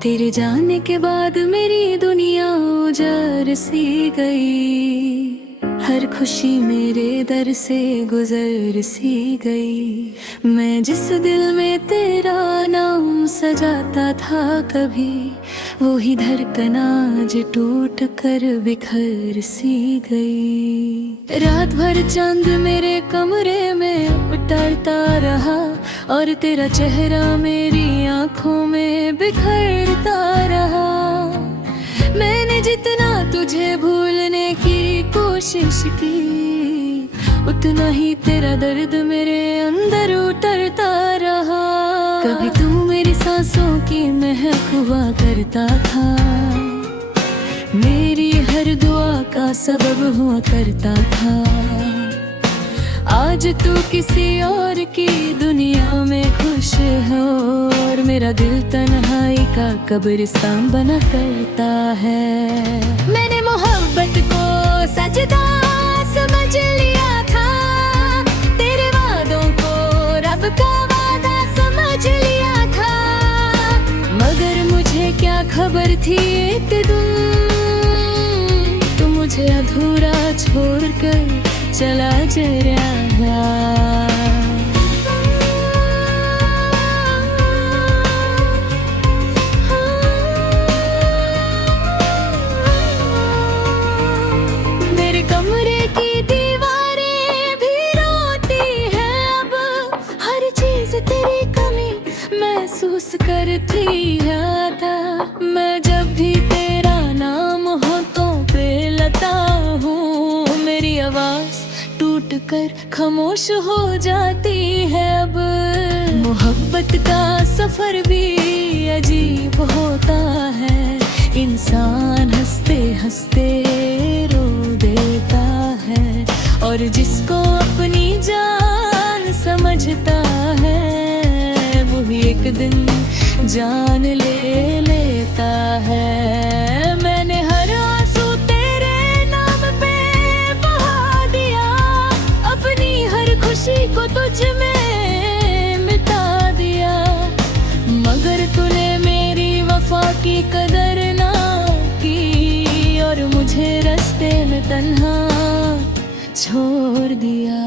तेरे जाने के बाद मेरी दुनिया उजड़ सी गई, हर खुशी मेरे दर से गुजर सी गई। मैं जिस दिल में तेरा नाम सजाता था कभी, वो ही धड़कन आज टूट कर बिखर सी गई। रात भर चांद मेरे कमरे में उतरता रहा, और तेरा चेहरा मेरी आंखों में बिखरता रहा। मैंने जितना तुझे भूलने की कोशिश की, उतना ही तेरा दर्द मेरे अंदर उतरता रहा। कभी तू मेरी सांसों की महक हुआ करता था, मेरी हर दुआ का सबब हुआ करता था। आज तू किसी और की दुनिया में खुश है, और मेरा दिल तन्हाई का कब्रिस्तान बना करता है। मैंने मोहब्बत को सजदा समझ लिया था, तेरे वादों को रब का वादा समझ लिया था। मगर मुझे क्या खबर थी एक दिन तू मुझे अधूरा छोड़कर चला रहा। मेरे कमरे की दीवारें भी रोती है अब, हर चीज तेरी कमी महसूस करती है था। मैं जब भी तेरा नाम होठों पे लेता हूँ, मेरी आवाज टूट कर खामोश हो जाती है अब। मोहब्बत का सफर भी अजीब होता है, इंसान हंसते हंसते रो देता है। और जिसको अपनी जान समझता है, वो भी एक दिन जान ले लेता है। मैंने हर आंसू तेरे नाम पे बहा दिया, अपनी हर खुशी को तुझ में मिटा दिया। मगर तूने मेरी वफा की कदर ना की, और मुझे रास्ते में तन्हा छोड़ दिया।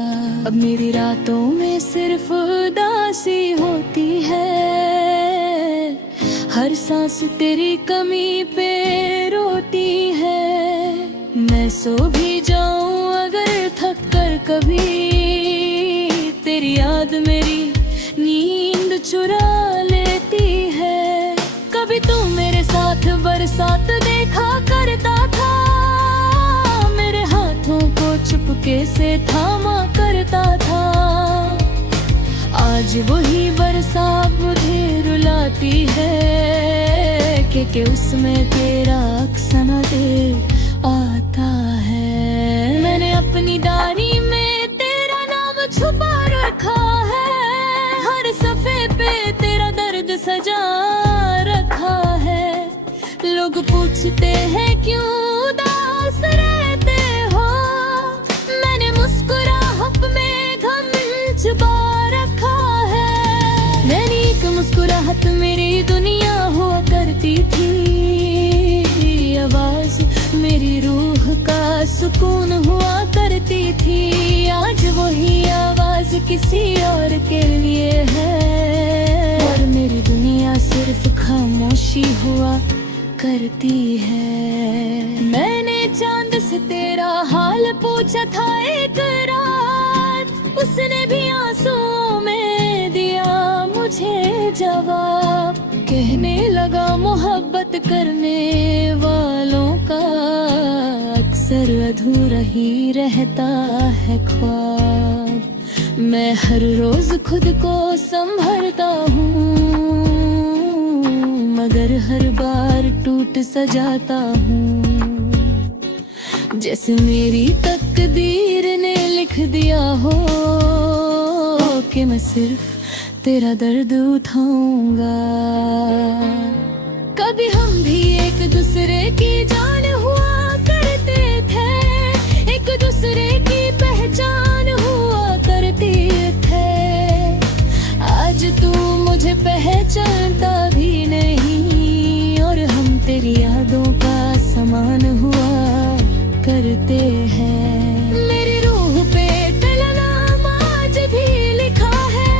अब मेरी रातों में सिर्फ उदासी होती है, हर सांस तेरी कमी पे रोती है। मैं सो भी जाऊं अगर थक कर कभी, तेरी याद मेरी नींद चुरा लेती है। कभी तू मेरे साथ बरसात देखा करता था, मेरे हाथों को चुपके से थामा करता था। आज वही बरसात मुझे रुलाती है, कि उसमें तेरा अक्स नजर आता है। मैंने अपनी डायरी में तेरा नाम छुपा रखा है, हर सफे पे तेरा दर्द सजा रखा है। लोग पूछते हैं क्यों उदास रहते हो, मैंने मुस्कुराहट में गम छुपा रखा है। मैंने एक मुस्कुराहट मेरी दुनिया हुआ करती थी, आवाज मेरी रूह का सुकून हुआ करती थी। आज वही आवाज किसी और के लिए है, और मेरी दुनिया सिर्फ खामोशी हुआ करती है। मैंने चांद से तेरा हाल पूछा था एक रात, उसने भी आंसुओं में दिया मुझे जवाब। कहने लगा मोहब्बत करने वालों का अक्सर अधूरा ही रहता है ख्वाब। मैं हर रोज खुद को संभलता हूँ, मगर हर बार टूट सा जाता हूँ। जैसे मेरी तकदीर ने लिख दिया हो कि मैं सिर्फ तेरा दर्द उठाऊंगा। कभी हम भी एक दूसरे की जान हुआ करते थे, करते हैं। मेरी रूह पे तेरा नाम आज भी लिखा है,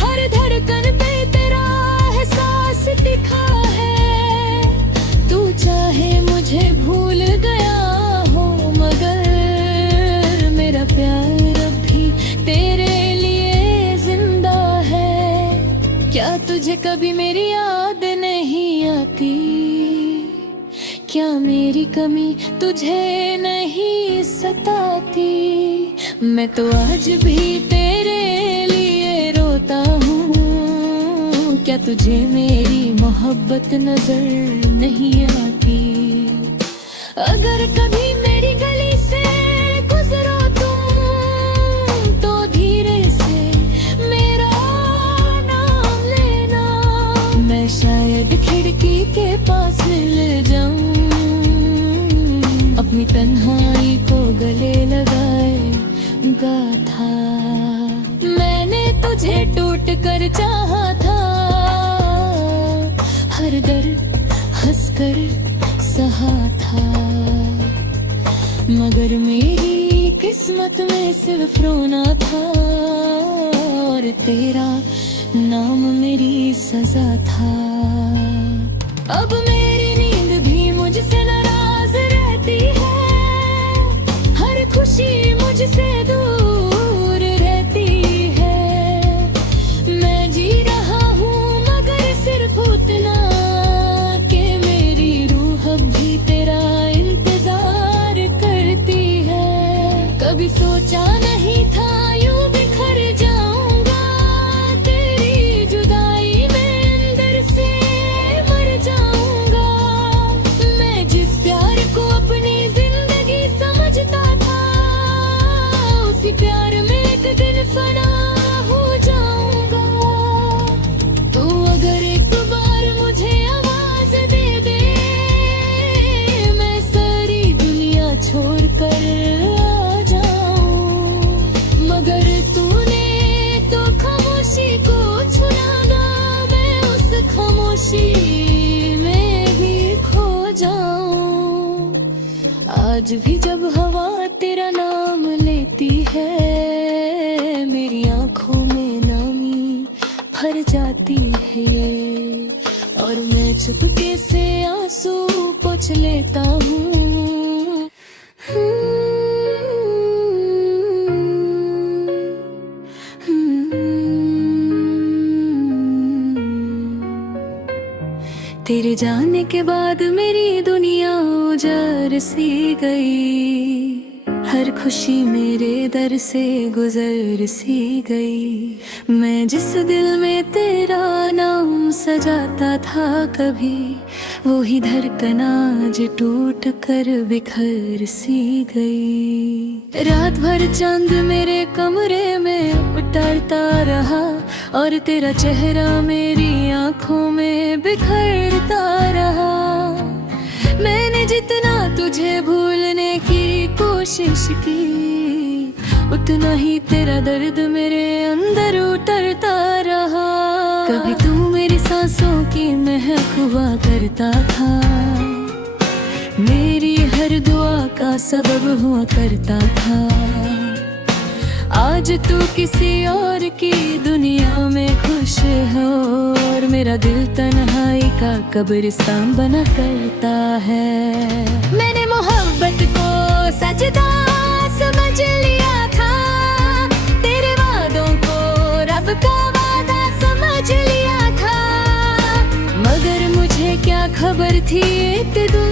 हर धड़कन पे तेरा एहसास दिखा है। तू चाहे मुझे भूल गया हो, मगर मेरा प्यार अब भी तेरे लिए जिंदा है। क्या तुझे कभी मेरी याद नहीं आती? क्या मेरी कमी तुझे नहीं सताती? मैं तो आज भी तेरे लिए रोता हूँ। क्या तुझे मेरी मोहब्बत नजर नहीं आती? अगर कभी मेरी गली से गुजरो तुम, तो धीरे से मेरा नाम लेना। मैं शायद खिड़की के पास मिल जाऊं, अपनी तन्हाई को गले लगाएगा था। मैंने तुझे टूट कर चाहा था, हर दर्द हंसकर सहा था। मगर मेरी किस्मत में सिर्फ रोना था, और तेरा नाम मेरी सजा था। अब मेरी नींद भी मुझसे नाराज रहती है, हर खुशी मुझसे दूर रहती है। मैं जी रहा हूँ मगर सिर्फ उतना कि मेरी रूह अब भी तेरा इंतजार करती है। कभी सोचा नहीं था यूं बिखर जाऊंगा, तेरी जुदाई में अंदर से मर जाऊंगा। मैं जिस प्यार को अपनी जिंदगी समझता था, उसी प्यार में एक दिन फना हो जाऊंगा। तो अगर एक बार मुझे आवाज दे दे, मैं सारी दुनिया छोड़ कर आ जाऊं। मगर तूने तो खामोशी को छुड़ाना, मैं उस खामोशी में ही खो जाऊं। आज भी जब हवा तेरा नाम लेती है, मेरी आंखों में नामी भर जाती है, और मैं चुपके से आंसू पोंछ लेता हूँ। तेरे जाने के बाद मेरी दुनिया उजड़ सी गई, हर खुशी मेरे दर से गुजर सी गई। मैं जिस दिल में तेरा नाम सजाता था कभी, वो ही धड़कन आज टूट कर बिखर सी गई। रात भर चांद मेरे कमरे में उतरता रहा, और तेरा चेहरा मेरी आंखों में बिखरता रहा। मैंने जितना तुझे भूलने की कोशिश की, उतना ही तेरा दर्द मेरे अंदर उतरता रहा। कभी तू मेरी सांसों की महक हुआ करता था, मेरी हर दुआ का सबब हुआ करता था। आज तू किसी और की दुनिया में खुश हो, और मेरा दिल तन्हाई का कब्रिस्तान बना करता है। मैंने मोहब्बत को सजदा समझ लिया था, तेरे वादों को रब का वादा समझ लिया था। मगर मुझे क्या खबर थी एक दिन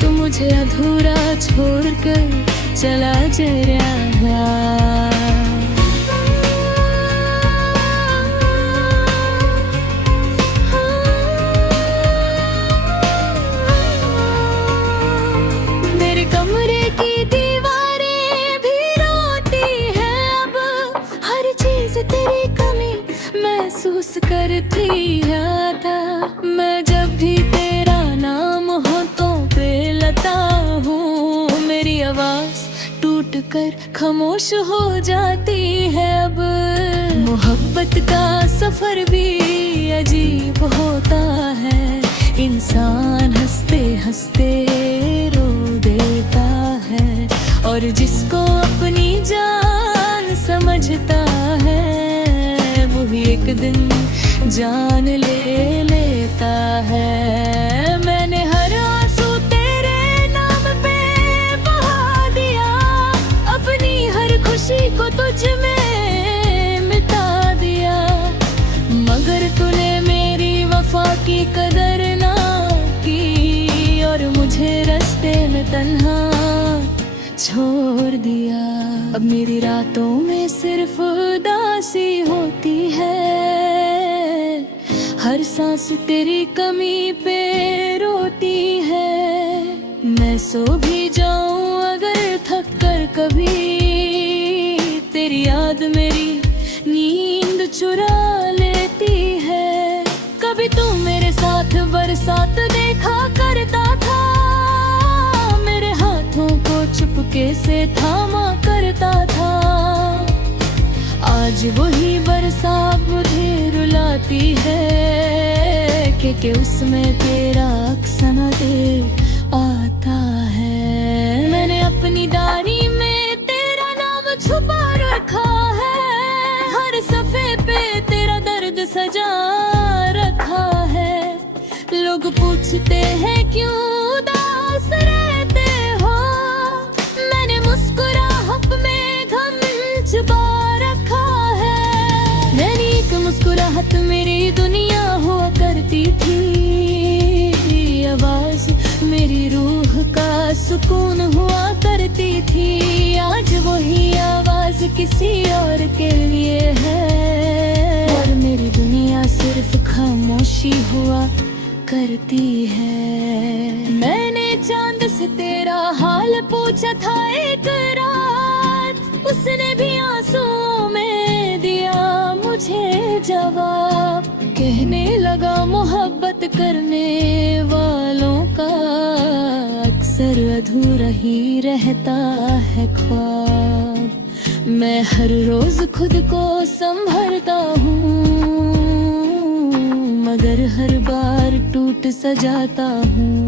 तू मुझे अधूरा छोड़कर चला जरा। मेरे कमरे की दीवारें भी रोती हैं अब, हर चीज तेरी कमी महसूस करती है था। मैं जब भी तेरा नाम होठों पे लेता हूँ, मेरी आवाज टूट कर खामोश हो जाती है अब। मोहब्बत का सफर भी अजीब होता है, इंसान हंसते हंसते रो और जिसको अपनी जान समझता है वही एक दिन जान ले लेता है। मैंने हर आंसू तेरे नाम पे बहा दिया, अपनी हर खुशी को तुझ में मिटा दिया, मगर तूने मेरी वफा की कदर ना की और मुझे रास्ते में तन्हा छोड़ दिया। अब मेरी रातों में सिर्फ उदासी होती है, हर सांस तेरी कमी पे रोती है। मैं सो भी जाऊं अगर थक कर कभी, तेरी याद मेरी नींद चुरा लेती है। कभी तू मेरे साथ बरसात देखा करता था, मेरे हाथों को चुपके से थामा करता था। आज वही बरसात मुझे रुलाती है कि उसमें तेरा अक्स नजर आता है। मैंने अपनी डायरी में तेरा नाम छुपा रखा है, हर सफ़े पे तेरा दर्द सजा रखा है। लोग पूछते हैं क्यों उदास रहते हो, मैंने मुस्कुराहट में गम छुपा रखा है। मैंने एक मुस्कुराहट मेरी दुनिया हुआ करती थी, आवाज मेरी रूह का सुकून हुआ करती थी। आज वही आवाज किसी और के लिए है और मेरी दुनिया सिर्फ खामोशी हुआ करती है। मैंने चांद से तेरा हाल पूछा था एक रात, उसने भी आंसुओं में दिया मुझे जवाब। कहने लगा मोहब्बत करने वालों का अक्सर अधूरा ही रहता है ख्वाब। मैं हर रोज खुद को संभलता हूँ, मगर हर बार टूट सा जाता हूँ।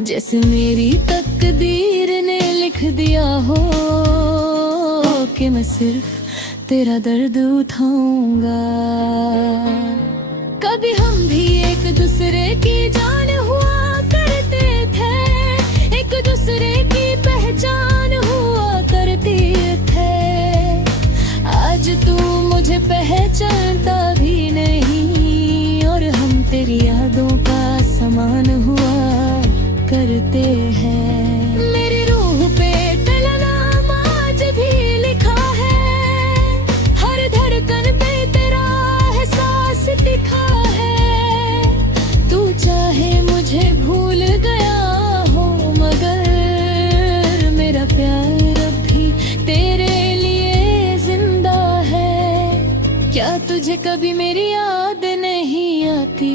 जैसे मेरी तकदीर ने लिख दिया हो कि मैं सिर्फ तेरा दर्द उठाऊंगा। कभी हम भी एक दूसरे की जान हुआ करते थे, एक दूसरे की पहचान हुआ करते थे। आज तू मुझे पहचानता भी नहीं और हम तेरी यादों का समान हुआ करते हैं। मेरी रूह पे तेरा नाम आज भी लिखा है, हर धड़कन पे तेरा एहसास दिखा है। तू चाहे मुझे भूल गया हो, मगर मेरा प्यार अब भी तेरे लिए जिंदा है। क्या तुझे कभी मेरी याद नहीं आती?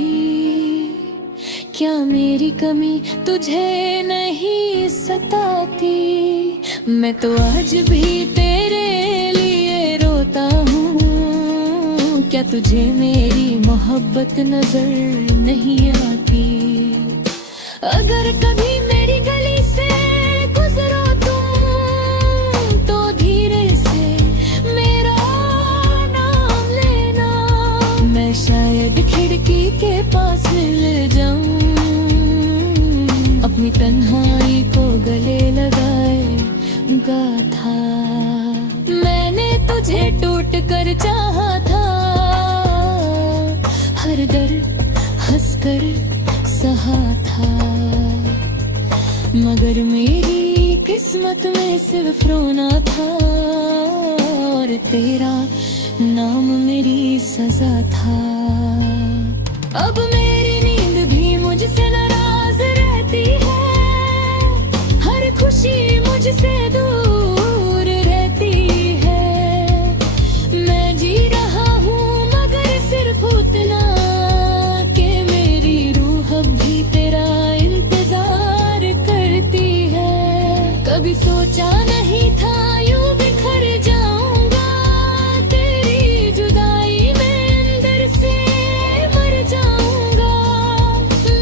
क्या मेरी कमी तुझे नहीं सताती? मैं तो आज भी तेरे लिए रोता हूँ। क्या तुझे मेरी मोहब्बत नजर नहीं आती? अगर कभी मेरी गली से गुजरो तुम तो धीरे से मेरा नाम लेना। मैं शायद खिड़की के पास मिल जाऊं, अपनी तन्हाई को गले लगाएगा था। मैंने तुझे टूट कर चाहा था, हर दर्द हंसकर सहा था, मगर मेरी किस्मत में सिर्फ रोना था और तेरा नाम मेरी सजा था। अब मेरी नींद भी मुझसे नाराज रहती है, हर खुशी मुझसे दूर रहती है। मैं जी रहा हूँ मगर सिर्फ उतना कि मेरी रूह अब भी तेरा इंतजार करती है। कभी सोचा नहीं था यूं बिखर जाऊंगा, तेरी जुदाई में अंदर से मर जाऊंगा।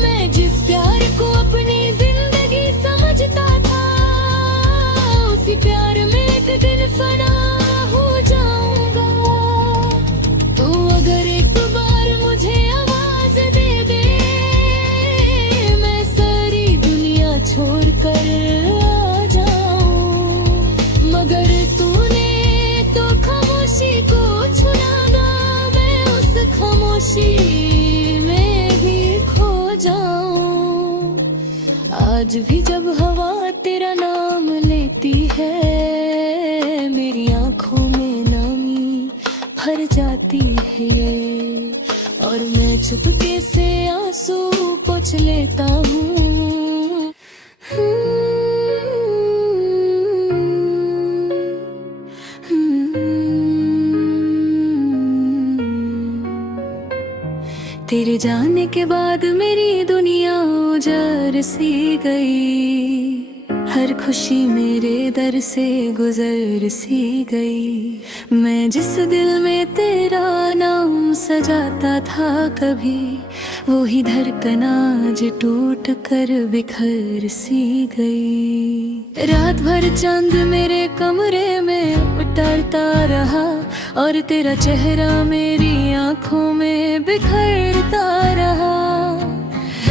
मैं जिस प्यार को अपनी जिंदगी समझता था आज भी जब हवा तेरा नाम लेती है, मेरी आंखों में नमी भर जाती है, और मैं चुपके से आंसू पोंछ लेता हूँ। तेरे जाने के बाद मेरी दुनिया उजड़ सी गई, हर खुशी मेरे दर से गुजर सी गई। मैं जिस दिल में तेरा नाम सजाता था कभी, वो ही धड़कन आज टूट कर बिखर सी गई। रात भर चांद मेरे कमरे में उतरता रहा, और तेरा चेहरा मेरी आंखों में बिखरता रहा।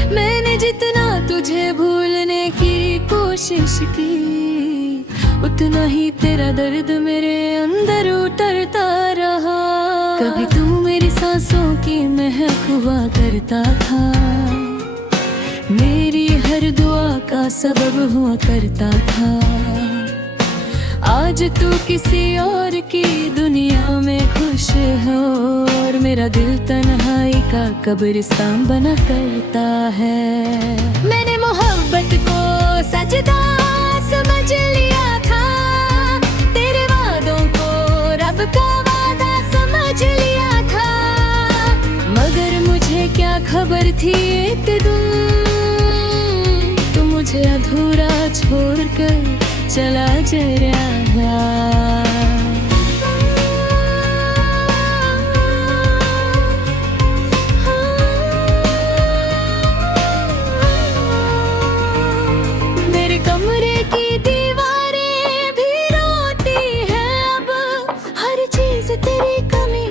मैंने जितना तुझे भूलने की कोशिश की, उतना ही तेरा दर्द मेरे अंदर उतरता रहा। कभी तू मेरी सांसों की महक हुआ करता था, मेरी हर दुआ का सबब हुआ करता था। आज तू किसी और की दुनिया में खुश हो, और मेरा दिल तन्हाई का कब्रिस्तान बना करता है। मैंने मोहब्बत को सजदा समझ लिया था, तेरे वादों को रब का वादा समझ लिया था। मगर मुझे क्या खबर थी एक दिन तू मुझे अधूरा छोड़कर चला जा रहा। मेरे कमरे की दीवारें भी रोती है अब, हर चीज तेरी कमी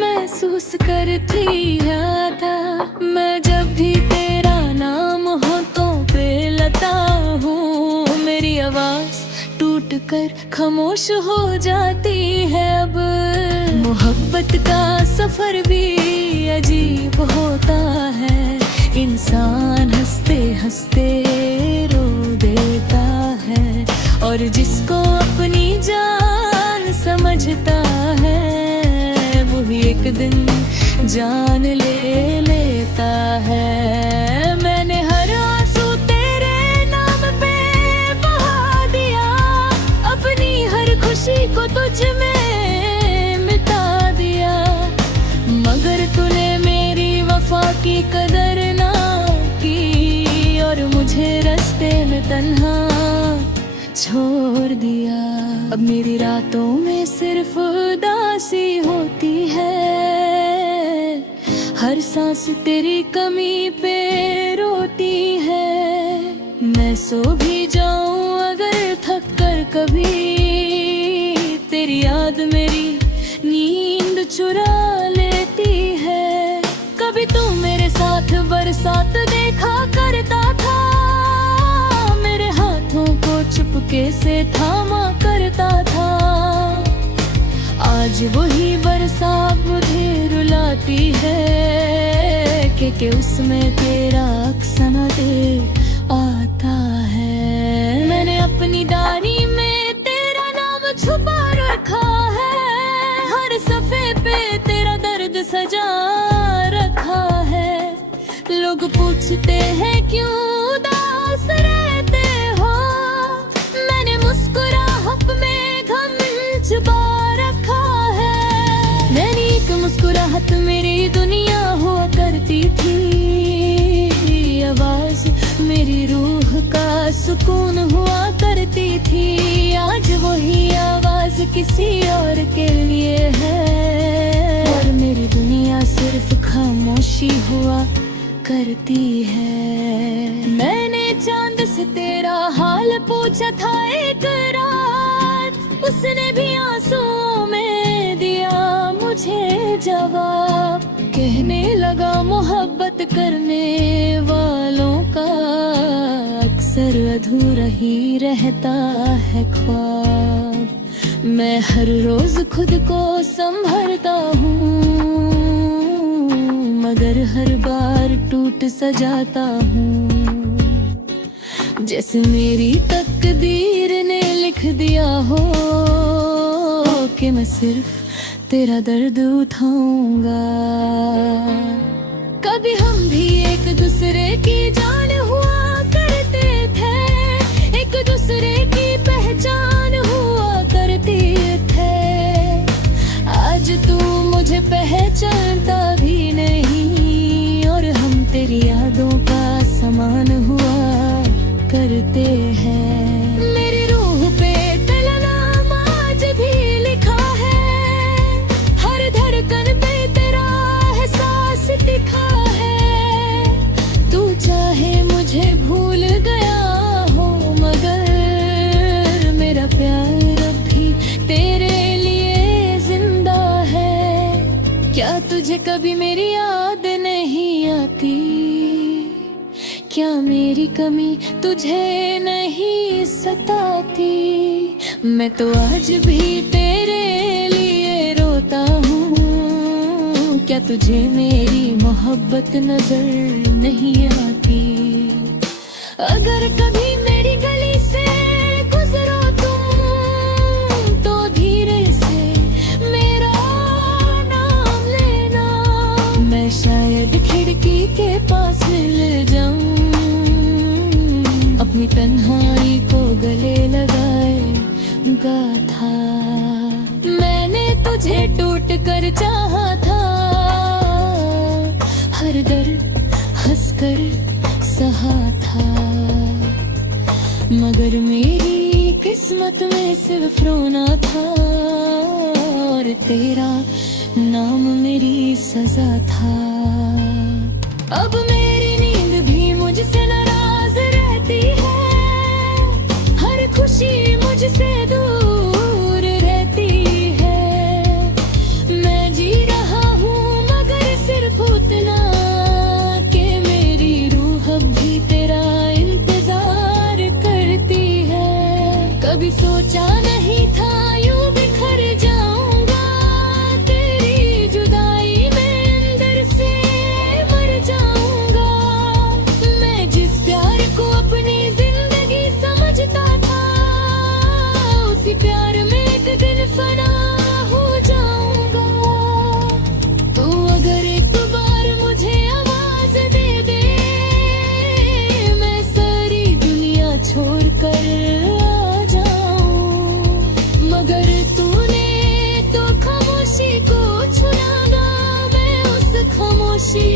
महसूस करती है था। मैं जब भी तेरा नाम होठों पे लेता हूँ, मेरी आवाज टूट कर खामोश हो जाती है अब। मोहब्बत का सफर भी अजीब होता है, इंसान हंसते हंसते रो देता है, और जिसको अपनी जान समझता है, वो ही एक दिन जान ले लेता है। मैंने हर आंसू तेरे नाम पे बहा दिया, अपनी हर खुशी को तुझ में मिटा दिया। मगर तूने मेरी वफा की कदर ना की, और मुझे रास्ते में तन्हा छोड़ दिया। अब मेरी रातों में सिर्फ उदासी होती है, हर सांस तेरी कमी पे रोती है। मैं सो भी जाऊं अगर थक कर कभी, तेरी याद मेरी नींद चुरा लेती है। कभी तू मेरे साथ बरसात देखा करता था, मेरे हाथों को चुपके से थामा करता था। आज वही बरसात मुझे रुलाती है, कि उसमें तेरा अक्स नजर आता है। मैंने अपनी डायरी में तेरा नाम छुपा रखा है, हर सफे पे तेरा दर्द सजा रखा है। लोग पूछते हैं क्यों उदास रहते हो, मैंने मुस्कुराहट में गम छुपा रखा है। मैंने एक मुस्कुराहट मेरी दुनिया हुआ करती थी, आवाज मेरी रूह का सुकून हुआ करती थी। आज वही आवाज किसी और के लिए है, और मेरी दुनिया सिर्फ खामोशी हुआ करती है। मैंने चांद से तेरा हाल पूछा था एक रात, उसने भी आंसुओं में दिया मुझे जवाब। कहने लगा मोहब्बत करने वालों का अक्सर अधूरा ही रहता है ख्वाब। मैं हर रोज खुद को संभलता हूँ, मगर हर बार टूट सा जाता हूँ। जैसे मेरी तकदीर ने लिख दिया हो कि मैं सिर्फ तेरा दर्द उठाऊंगा। कभी हम भी एक दूसरे की जान हुआ करते थे, एक दूसरे की पहचान हुआ करते थे। आज तू मुझे पहचानता भी नहीं और हम तेरी यादों का समान हुआ करते हैं। मेरी रूह पे तेरा नाम आज भी लिखा है, हर धड़कन पे तेरा एहसास दिखा है। तू चाहे मुझे भूल गया हो मगर मेरा प्यार अब भी तेरे लिए जिंदा है। क्या तुझे कभी मेरी याद नहीं आती? क्या मेरी कमी तुझे नहीं सताती? मैं तो आज भी तेरे लिए रोता हूँ। क्या तुझे मेरी मोहब्बत नजर नहीं आती? अगर कभी मेरी गली से गुजरो तुम तो धीरे से मेरा नाम लेना। मैं शायद खिड़की के पास मिल जाऊं, अपनी तन्हाई को गले लगाएगा था। मैंने तुझे टूट कर चाहा था, हर दर्द हंसकर सहा था। मगर मेरी किस्मत में सिर्फ रोना था और तेरा नाम मेरी सजा था। अब मेरी नींद भी मुझसे नाराज रहती है, हर खुशी मुझसे दूर रहती है। मैं जी रहा हूँ मगर सिर्फ उतना कि मेरी रूह अब भी तेरा इंतजार करती है। कभी सोचा नहीं था यूं बिखर जाऊंगा तेरी जुदाई में, अंदर से मर जाऊंगा। मैं जिस प्यार को अपनी जिंदगी समझता था, उसी प्यार में एक दिन फना हो जाऊंगा। तो अगर एक बार मुझे आवाज दे दे, मैं सारी दुनिया छोड़ कर आ जाऊं। मगर तूने तो खामोशी को छुड़ाना, मैं उस खामोशी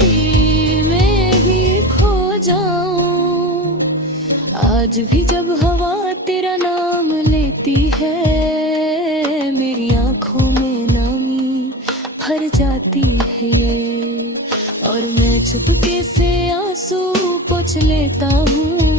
में ही खो जाऊं। आज भी जब हवा तेरा नाम लेती है, मेरी आंखों में नामी भर जाती है और मैं चुपके से आंसू पोंछ लेता हूँ।